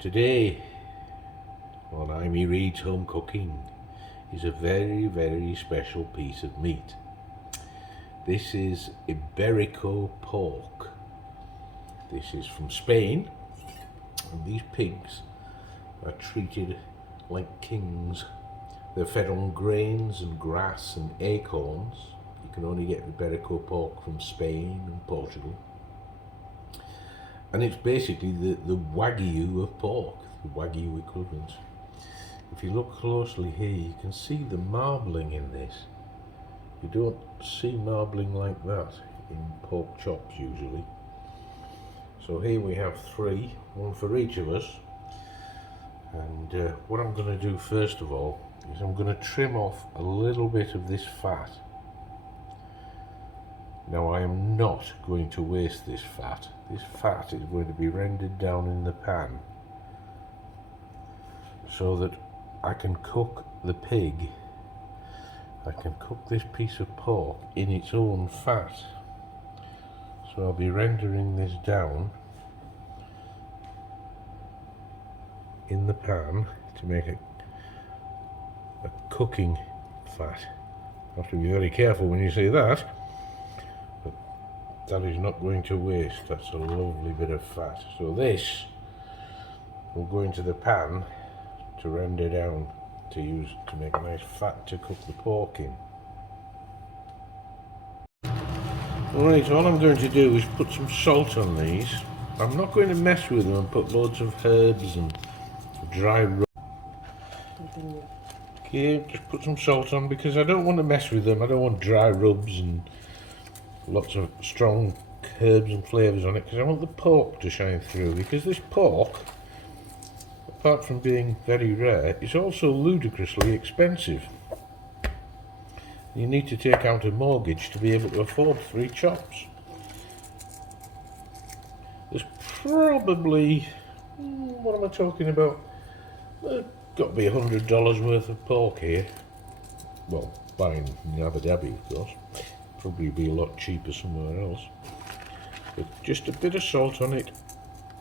Today on Amy Reed's Home Cooking is a very special piece of meat. This is Iberico pork. This is from Spain, and these pigs are treated like kings. They're fed on grains and grass and acorns. You can only get Iberico pork from Spain and Portugal. And it's basically the Wagyu of pork, the Wagyu equivalent. If you look closely here, you can see the marbling in this. You don't see marbling like that in pork chops usually. So here we have three, one for each of us. And what I'm going to do first of all is I'm going to trim off a little bit of this fat. Now I am not going to waste this fat. This fat is going to be rendered down in the pan so that I can cook the pig. I can cook this piece of pork in its own fat. So I'll be rendering this down in the pan to make it a cooking fat. You have to be very careful when you say that. That is not going to waste. That's a lovely bit of fat. So this will go into the pan to render down, to make a nice fat to cook the pork in. Alright, all I'm going to do is put some salt on these. I'm not going to mess with them and put loads of herbs and dry rub. Okay, just put some salt on because I don't want to mess with them. I don't want dry rubs and lots of strong herbs and flavours on it, because I want the pork to shine through, because this pork, apart from being very rare, is also ludicrously expensive. You need to take out a mortgage to be able to afford 3 chops. There's probably, what am I talking about? Got to be $100 worth of pork here. Well, buying in Abu Dhabi, of course. Probably be a lot cheaper somewhere else. But just a bit of salt on it,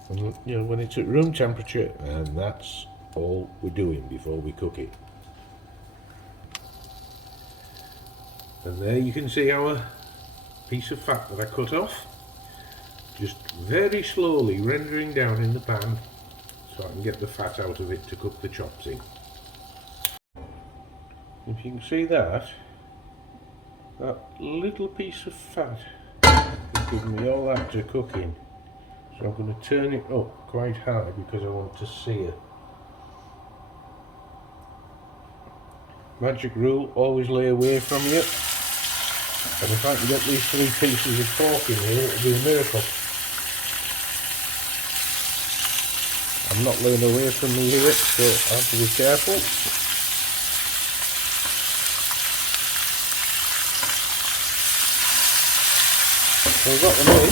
and you know, when it's at room temperature, and that's all we're doing before we cook it. And there you can see our piece of fat that I cut off, just very slowly rendering down in the pan so I can get the fat out of it to cook the chops in. If you can see that little piece of fat has given me all that to cook in. So I'm going to turn it up quite high because I want to sear. Magic rule, always lay away from you. And if I can get these 3 pieces of pork in here, it'll be a miracle. I'm not laying away from me here, so I have to be careful. So we've got them in,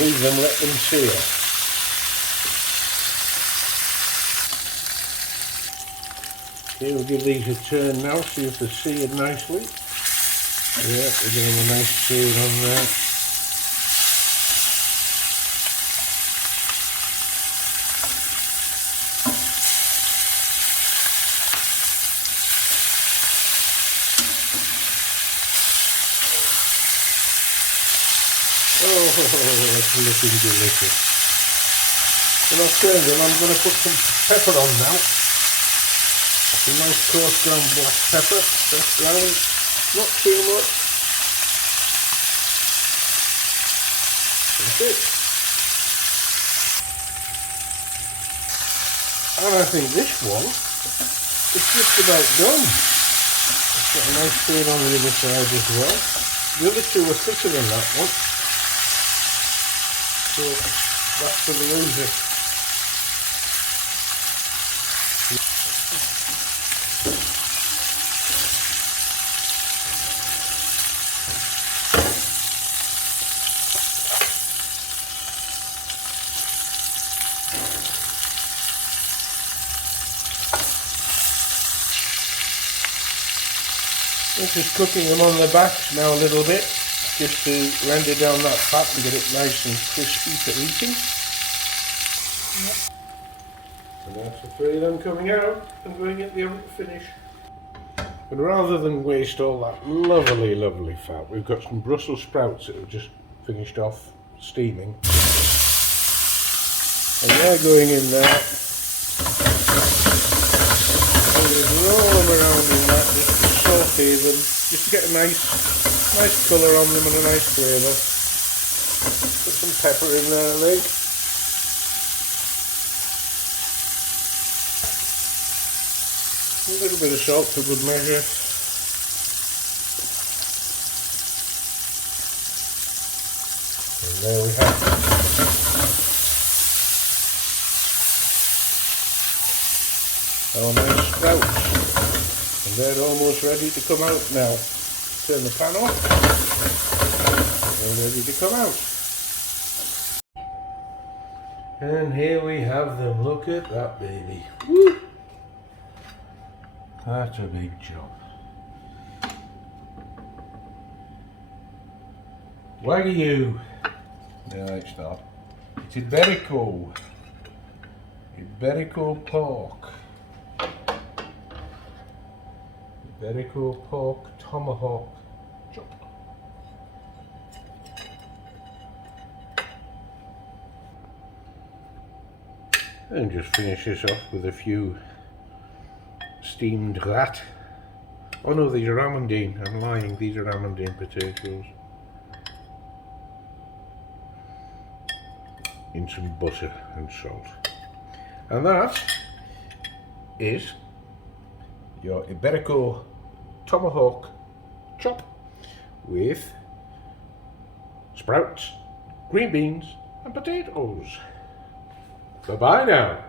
leave them, let them sear. Okay, we'll give these a turn now, see if they're seared nicely. Yeah, we're getting a nice sear on there. Oh, that's looking delicious. When I've turned them, I'm going to put some pepper on now. Some nice coarse ground black pepper, just ground, not too much. That's it. And I think this one is just about done. It's got a nice stain on the other side as well. The other 2 are thicker than that one. So that's for the user. This is cooking them on the back now a little bit, just to render down that fat and get it nice and crispy for eating. And that's the three of them coming out and going at the oven to finish. But rather than waste all that lovely, lovely fat, we've got some Brussels sprouts that have just finished off steaming. And they're going in there. And we roll them around in that just to saute them, just to get a nice colour on them and a nice flavour. Put some pepper in there, I think. A little bit of salt for good measure. And there we have it. Our nice sprouts. And they're almost ready to come out now. Turn the pan off. They're ready to come out. And here we have them. Look at that baby. Woo! That's a big job. Wagyu. No, it's not. It's Iberico. Iberico pork. Iberico pork Tomahawk Chop. And just finish this off with a few steamed rat. Oh no, these are amandine. I'm lying, these are amandine potatoes. In some butter and salt. And that is your Iberico Tomahawk Chop with sprouts, green beans and potatoes. Bye bye now.